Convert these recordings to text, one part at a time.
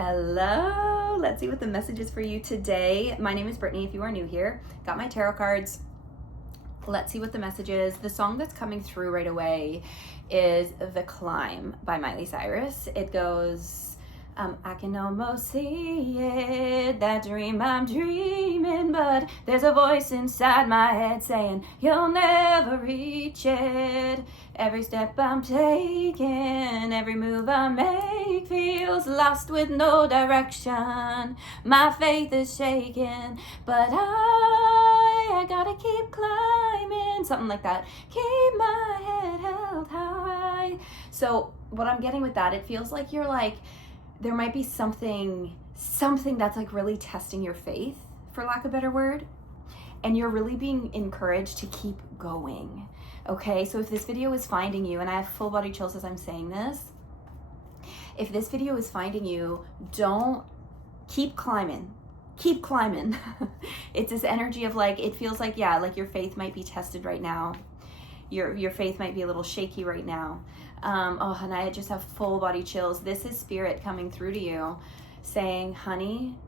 Hello, let's see what the message is for you today. My name is Brittany, if you are new here. Got my tarot cards. Let's see what the message is. The song that's coming through right away is The Climb by Miley Cyrus. It goes, I can almost see it, that dream I'm dreaming, but there's a voice inside my head saying, you'll never reach it. Every step I'm taking, every move I make feels lost with no direction. My faith is shaking, but I gotta keep climbing. Something like that. Keep my head held high. So what I'm getting with that, it feels like you're like, there might be something that's like really testing your faith, for lack of a better word, and you're really being encouraged to keep going. Okay, so if this video is finding you, and I have full body chills as I'm saying this, if this video is finding you, don't keep climbing. Keep climbing. It's this energy of like, it feels like, yeah, like your faith might be tested right now. Your faith might be a little shaky right now. And I just have full body chills. This is spirit coming through to you saying, honey,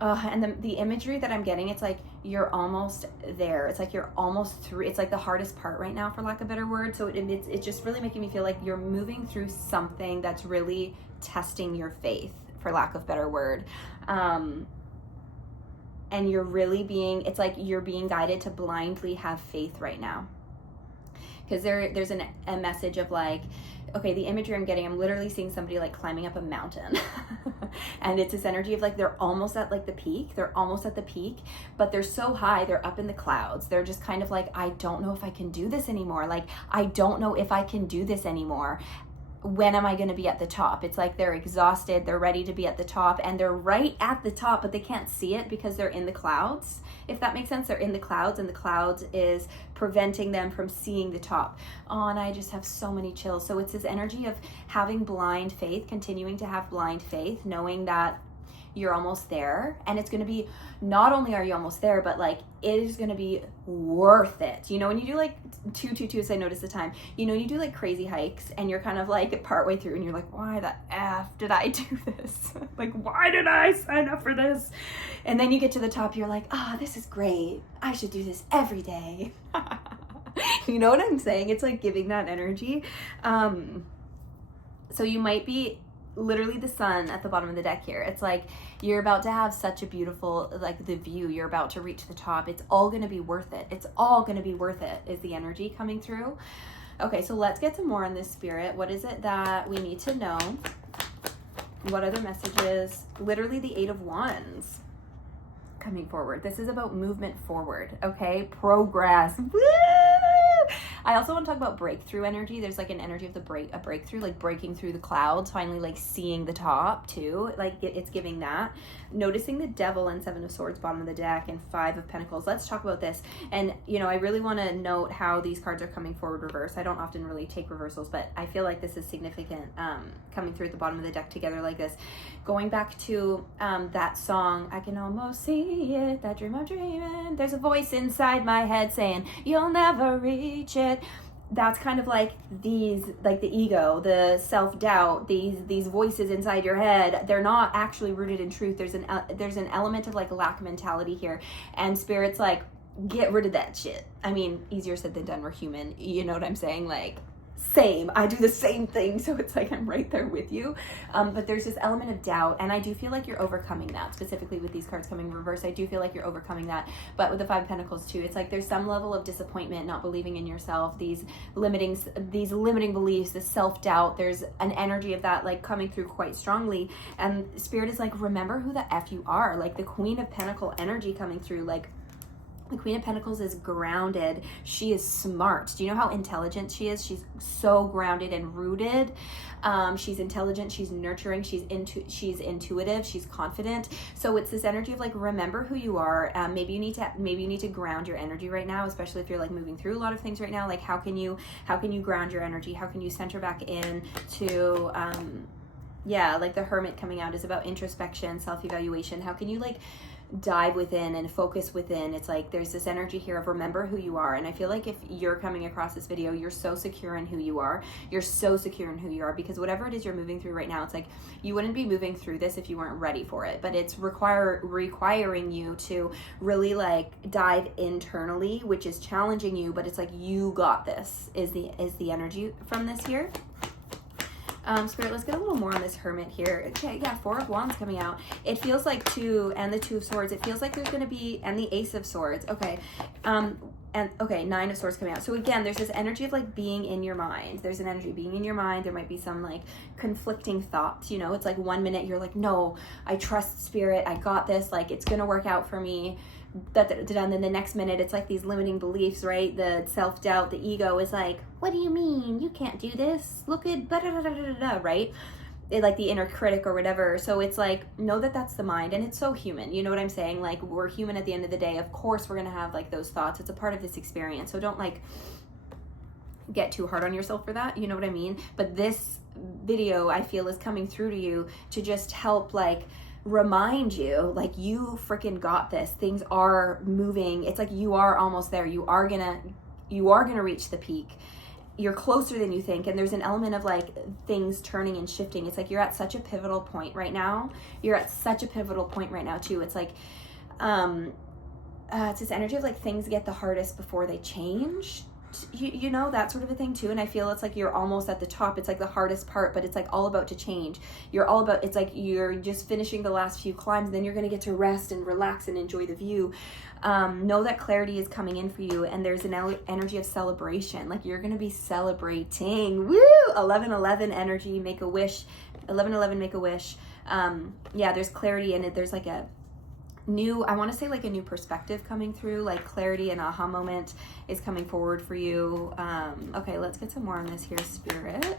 and the imagery that I'm getting, it's like you're almost there. It's like you're almost through. It's like the hardest part right now, for lack of a better word. So it's just really making me feel like you're moving through something that's really testing your faith, for lack of a better word. And you're really it's like you're being guided to blindly have faith right now. Because there's a message of like, okay, the imagery I'm getting, I'm literally seeing somebody like climbing up a mountain. And it's this energy of like, they're almost at like the peak. They're almost at the peak, but they're so high, they're up in the clouds. They're just kind of like, I don't know if I can do this anymore. Like, I don't know if I can do this anymore. When am I going to be at the top? It's like they're exhausted, they're ready to be at the top, and they're right at the top, but they can't see it because they're in the clouds. If that makes sense, they're in the clouds, and the clouds is preventing them from seeing the top. Oh, and I just have so many chills. So it's this energy of having blind faith, continuing to have blind faith, knowing that you're almost there, and it's going to be, not only are you almost there, but like it is going to be worth it. You know, when you do like 222s, I notice the time, you know, you do like crazy hikes and you're kind of like partway through and you're like, why the F did I do this? Like, why did I sign up for this? And then you get to the top, you're like, this is great. I should do this every day. You know what I'm saying? It's like giving that energy. So you might be literally the sun at the bottom of the deck here. It's like you're about to have such a beautiful, like the view, you're about to reach the top. It's all going to be worth it. It's all going to be worth it is the energy coming through. Okay, so let's get some more on this spirit. What is it that we need to know? What are the messages? Literally the 8 of Wands coming forward. This is about movement forward, okay? Progress. Woo! I also want to talk about breakthrough energy. There's like an energy of a breakthrough, like breaking through the clouds, finally like seeing the top too. Like it's giving that. Noticing the Devil and 7 of Swords bottom of the deck and 5 of Pentacles. Let's talk about this. And you know, I really want to note how these cards are coming forward reverse. I don't often really take reversals, but I feel like this is significant, coming through at the bottom of the deck together like this. Going back to that song, I can almost see it, that dream I'm dreaming. There's a voice inside my head saying, you'll never reach it. That's kind of like these, like the ego, the self-doubt, these voices inside your head. They're not actually rooted in truth. There's an element of like lack mentality here, and Spirit's like, get rid of that shit. I mean, easier said than done. We're human. You know what I'm saying? Like, same. I do the same thing, so it's like I'm right there with you. But there's this element of doubt, and I do feel like you're overcoming that, specifically with these cards coming in reverse. I do feel like you're overcoming that. But with the 5 of Pentacles too, it's like there's some level of disappointment, not believing in yourself, these limiting beliefs, this self-doubt. There's an energy of that like coming through quite strongly, and Spirit is like, remember who the F you are. Like the Queen of Pentacle energy coming through, like the Queen of Pentacles is grounded. She is smart. Do you know how intelligent she is? She's so grounded and rooted. She's intelligent. She's nurturing. She's intuitive. She's confident. So it's this energy of like, remember who you are. Maybe you need to ground your energy right now, especially if you're like moving through a lot of things right now. Like how can you ground your energy? How can you center back in to like the Hermit coming out is about introspection, self-evaluation. How can you like dive within and focus within. It's like there's this energy here of remember who you are. And I feel like if you're coming across this video, you're so secure in who you are. You're so secure in who you are, because whatever it is you're moving through right now, it's like you wouldn't be moving through this if you weren't ready for it. But it's requiring you to really like dive internally, which is challenging you, but it's like you got this is the energy from this here. Spirit, let's get a little more on this Hermit here. Okay, yeah, 4 of Wands coming out. It feels like 2 and the 2 of Swords. It feels like there's going to be, and the Ace of Swords. Okay, and okay, 9 of Swords coming out. So again, there's this energy of like being in your mind. There's an energy of being in your mind. There might be some like conflicting thoughts, you know. It's like 1 minute you're like, no, I trust Spirit. I got this. Like, it's going to work out for me. And then the next minute it's like these limiting beliefs, right? The self-doubt, the ego is like, what do you mean you can't do this, look at blah, blah, blah, blah, blah, right? It, like the inner critic or whatever. So it's like, know that that's the mind, and it's so human, you know what I'm saying? Like, we're human at the end of the day. Of course we're gonna have like those thoughts. It's a part of this experience, so don't like get too hard on yourself for that, you know what I mean? But this video, I feel, is coming through to you to just help like remind you, like, you freaking got this. Things are moving. It's like you are almost there. You are gonna reach the peak. You're closer than you think. And there's an element of like things turning and shifting. It's like you're at such a pivotal point right now. You're at such a pivotal point right now too. It's like it's this energy of like things get the hardest before they change. You know, that sort of a thing too. And I feel it's like you're almost at the top. It's like the hardest part, but it's like all about to change. It's like you're just finishing the last few climbs, and then you're going to get to rest and relax and enjoy the view. Know that clarity is coming in for you, and there's an energy of celebration. Like, you're going to be celebrating. Woo! 11-11 energy, make a wish. 11-11, make a wish. Yeah, there's clarity in it. There's like a new, I want to say like a new perspective coming through, like clarity and aha moment is coming forward for you. Okay, let's get some more on this here, Spirit.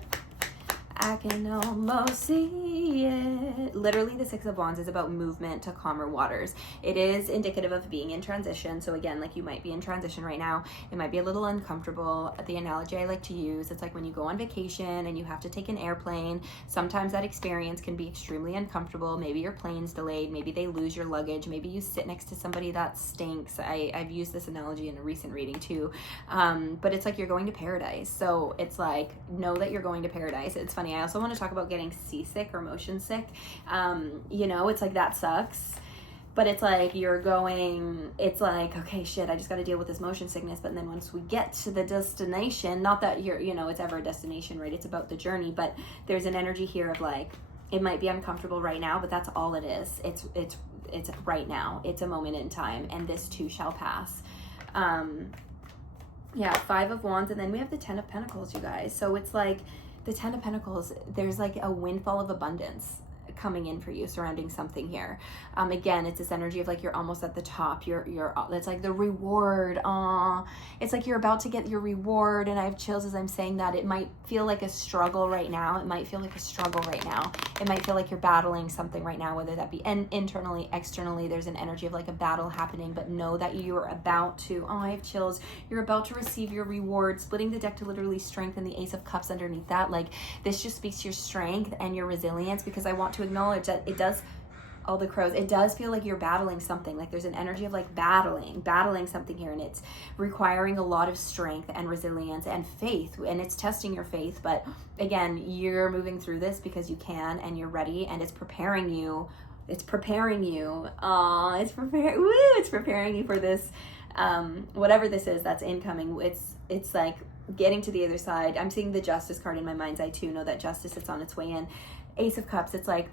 I can almost see it. Literally, the 6 of Wands is about movement to calmer waters. It is indicative of being in transition. So again, like, you might be in transition right now. It might be a little uncomfortable. The analogy I like to use, it's like when you go on vacation and you have to take an airplane. Sometimes that experience can be extremely uncomfortable. Maybe your plane's delayed. Maybe they lose your luggage. Maybe you sit next to somebody that stinks. I've used this analogy in a recent reading too. But it's like you're going to paradise. So it's like, know that you're going to paradise. It's funny. I also want to talk about getting seasick or motion sick. You know, it's like that sucks, but it's like it's like, okay, shit, I just got to deal with this motion sickness. But then once we get to the destination, not that it's ever a destination, right? It's about the journey, but there's an energy here of like, it might be uncomfortable right now, but that's all it is. It's right now. It's a moment in time, and this too shall pass. Yeah, 5 of Wands, and then we have the 10 of Pentacles, you guys. So it's like, the 10 of Pentacles, there's like a windfall of abundance coming in for you, surrounding something here. Again, it's this energy of like you're almost at the top. It's like the reward. It's like you're about to get your reward, and I have chills as I'm saying that. It might feel like a struggle right now. It might feel like a struggle right now. It might feel like you're battling something right now, whether that be internally, externally. There's an energy of like a battle happening, but know that you're about to, I have chills. You're about to receive your reward. Splitting the deck to literally strengthen the Ace of Cups underneath that. Like, this just speaks to your strength and your resilience, because I want to acknowledge that it does, all the crows, it does feel like you're battling something. Like, there's an energy of like battling something here, and it's requiring a lot of strength and resilience and faith, and it's testing your faith. But again, you're moving through this because you can, and you're ready, and it's preparing you it's preparing you for this whatever this is that's incoming. It's like getting to the other side. I'm seeing the Justice card in my mind's eye too. Know that justice is on its way in. Ace of Cups, it's like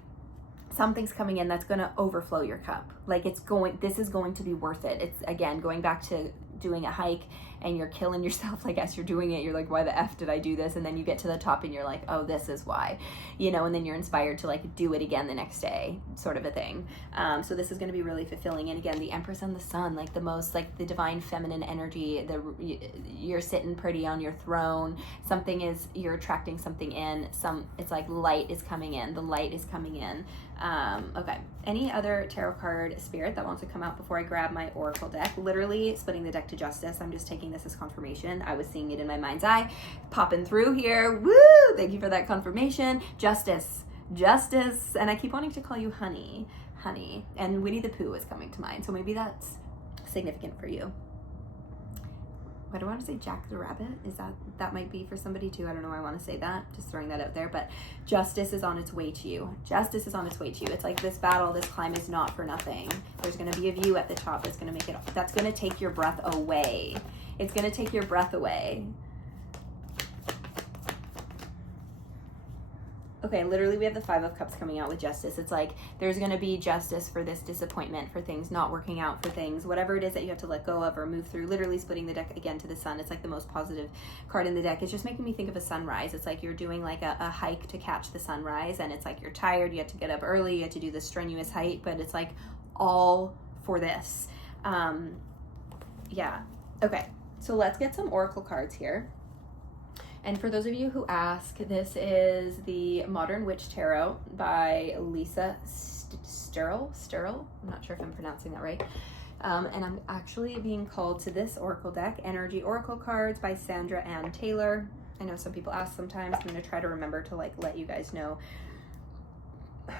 something's coming in that's going to overflow your cup. Like, this is going to be worth it. It's, again, going back to doing a hike and you're killing yourself, like, as you're doing it, you're like, why the F did I do this? And then you get to the top and you're like, oh, this is why, and then you're inspired to like do it again the next day, sort of a thing. So this is going to be really fulfilling. And again, the Empress and the Sun, like the most, like the divine feminine energy, you're sitting pretty on your throne. You're attracting something in, it's like light is coming in. The light is coming in. Okay. Any other tarot card, Spirit, that wants to come out before I grab my Oracle deck? Literally splitting the deck to Justice. I'm just taking this as confirmation. I was seeing it in my mind's eye, popping through here. Woo! Thank you for that confirmation. Justice. Justice, and I keep wanting to call you honey, and Winnie the Pooh is coming to mind, so maybe that's significant for you. Why do I want to say Jack the Rabbit? That might be for somebody too. I don't know why I want to say that. Just throwing that out there. But justice is on its way to you. Justice is on its way to you. It's like this battle, this climb is not for nothing. There's going to be a view at the top that's going to make it, that's going to take your breath away. It's going to take your breath away. Okay, literally we have the Five of Cups coming out with justice. It's like there's going to be justice for this disappointment, for things not working out, for things, whatever it is that you have to let go of or move through. Literally splitting the deck again to the sun. It's like the most positive card in the deck. It's just making me think of a sunrise. It's like you're doing like a hike to catch the sunrise, and it's like you're tired, you have to get up early, you have to do this strenuous hike, but it's like all for this. Yeah. Okay, so let's get some oracle cards here. And for those of you who ask, this is the Modern Witch Tarot by Lisa Sterl. I'm not sure if I'm pronouncing that right. And I'm actually being called to this oracle deck, Energy Oracle Cards by Sandra Ann Taylor. I know some people ask sometimes. I'm going to try to remember to like let you guys know.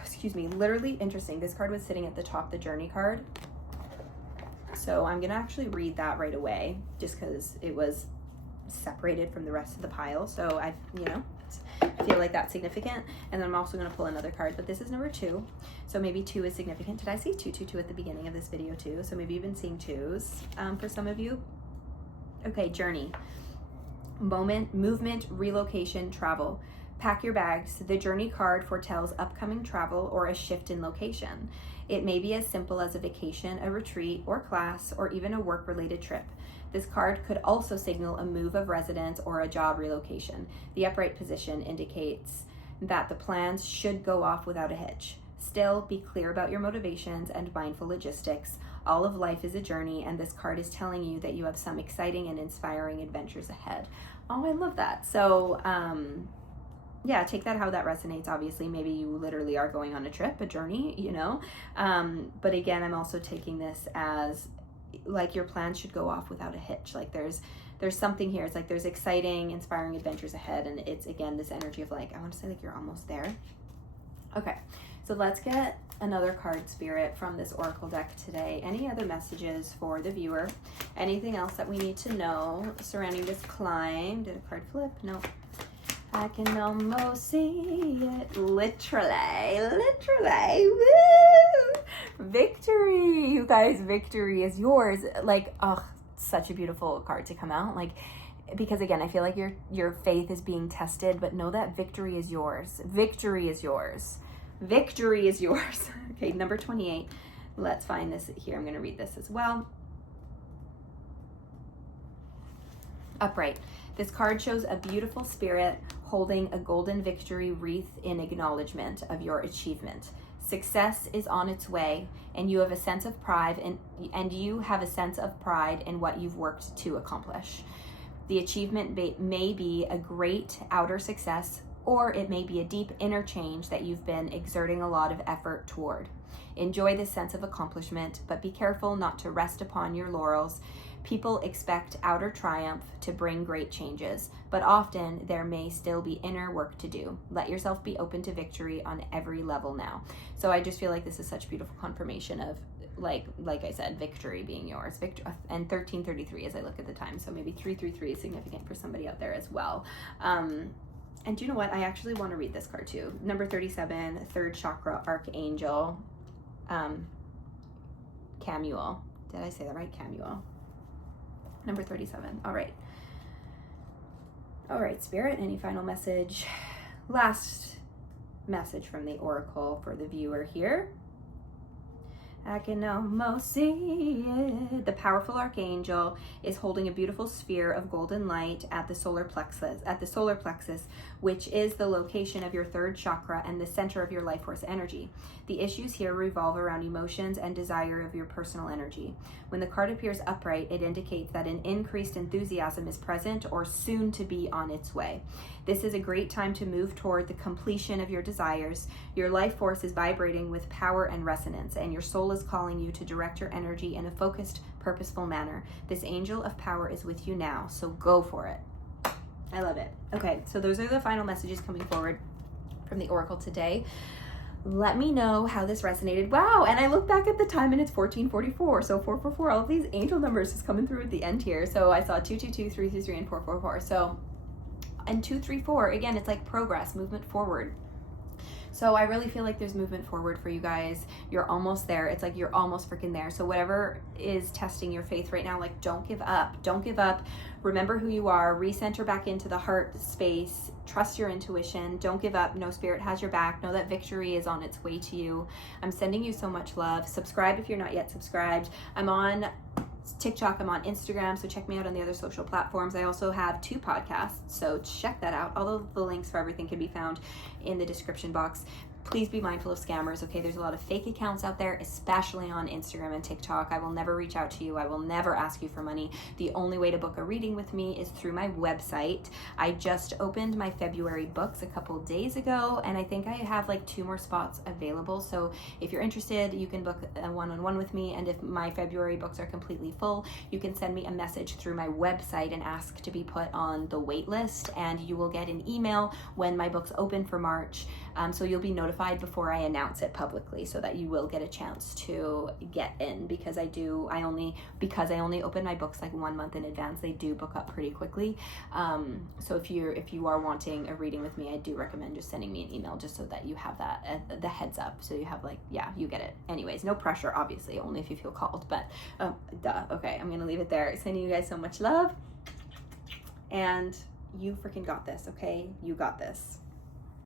Excuse me. Literally interesting. This card was sitting at the top, the Journey card. So I'm going to actually read that right away just because it was separated from the rest of the pile, so I feel like that's significant. And then I'm also going to pull another card, but this is number 2, so maybe 2 is significant. Did I see 222 at the beginning of this video too? So maybe you've been seeing 2s for some of you. Okay, Journey, moment, movement, relocation, travel. Pack your bags. The Journey card foretells upcoming travel or a shift in location. It may be as simple as a vacation, a retreat, or class, or even a work-related trip. This card could also signal a move of residence or a job relocation. The upright position indicates that the plans should go off without a hitch. Still, be clear about your motivations and mindful logistics. All of life is a journey, and this card is telling you that you have some exciting and inspiring adventures ahead. Oh, I love that. So, yeah, take that how that resonates. Obviously, maybe you literally are going on a trip, a journey, but again, I'm also taking this as like your plans should go off without a hitch. Like there's something here. It's like there's exciting, inspiring adventures ahead, and it's again this energy of like, I want to say like you're almost there. Okay, so let's get another card, Spirit, from this oracle deck today. Any other messages for the viewer? Anything else that we need to know surrounding this climb? Did a card flip? No. I can almost see it. Literally. Woo! Victory, you guys. Victory is yours. Like, oh, such a beautiful card to come out. Like, because again, I feel like your faith is being tested, but know that victory is yours. Victory is yours. Victory is yours. Okay, number 28. Let's find this here. I'm going to read this as well. Upright. This card shows a beautiful spirit holding a golden victory wreath in acknowledgement of your achievement. Success is on its way, and you have a sense of pride in what you've worked to accomplish. The achievement may be a great outer success, or it may be a deep inner change that you've been exerting a lot of effort toward. Enjoy this sense of accomplishment, but be careful not to rest upon your laurels. People expect outer triumph to bring great changes, but often there may still be inner work to do. Let yourself be open to victory on every level now. So I just feel like this is such beautiful confirmation of, like I said, victory being yours. And 1333 as I look at the time. So maybe 333 is significant for somebody out there as well. And do you know what? I actually want to read this card too. Number 37, third chakra archangel, Camuel. Did I say that right? Camuel. Number 37. All right, Spirit, any final message? Last message from the oracle for the viewer here. I can almost see it. The powerful archangel is holding a beautiful sphere of golden light at the solar plexus, which is the location of your third chakra and the center of your life force energy. The issues here revolve around emotions and desire of your personal energy. When the card appears upright, it indicates that an increased enthusiasm is present or soon to be on its way. This is a great time to move toward the completion of your desires. Your life force is vibrating with power and resonance, and your soul is calling you to direct your energy in a focused, purposeful manner. This angel of power is with you now, so go for it. I love it. Okay, so those are the final messages coming forward from the Oracle today. Let me know how this resonated. Wow, and I look back at the time and it's 1444. So 444, all of these angel numbers is coming through at the end here. So I saw 222, 333, and 444. So, and 234, again, it's like progress, movement forward. So I really feel like there's movement forward for you guys. You're almost there. It's like you're almost freaking there. So whatever is testing your faith right now, like don't give up. Don't give up. Remember who you are. Recenter back into the heart space. Trust your intuition. Don't give up. Know Spirit has your back. Know that victory is on its way to you. I'm sending you so much love. Subscribe if you're not yet subscribed. I'm on TikTok, I'm on Instagram, so check me out on the other social platforms. I also have 2 podcasts, so check that out. All of the links for everything can be found in the description box. Please be mindful of scammers, okay? There's a lot of fake accounts out there, especially on Instagram and TikTok. I will never reach out to you. I will never ask you for money. The only way to book a reading with me is through my website. I just opened my February books a couple days ago, and I think I have like 2 more spots available. So if you're interested, you can book a one-on-one with me, and if my February books are completely full, you can send me a message through my website and ask to be put on the wait list, and you will get an email when my books open for March. So you'll be notified before I announce it publicly, so that you will get a chance to get in, because I only open my books like 1 month in advance. They do book up pretty quickly. So if you are wanting a reading with me, I do recommend just sending me an email, just so that you have that the heads up, so you have like, yeah, you get it. Anyways, no pressure, obviously, only if you feel called, but okay, I'm gonna leave it there. Sending you guys so much love, and you freaking got this, okay? You got this.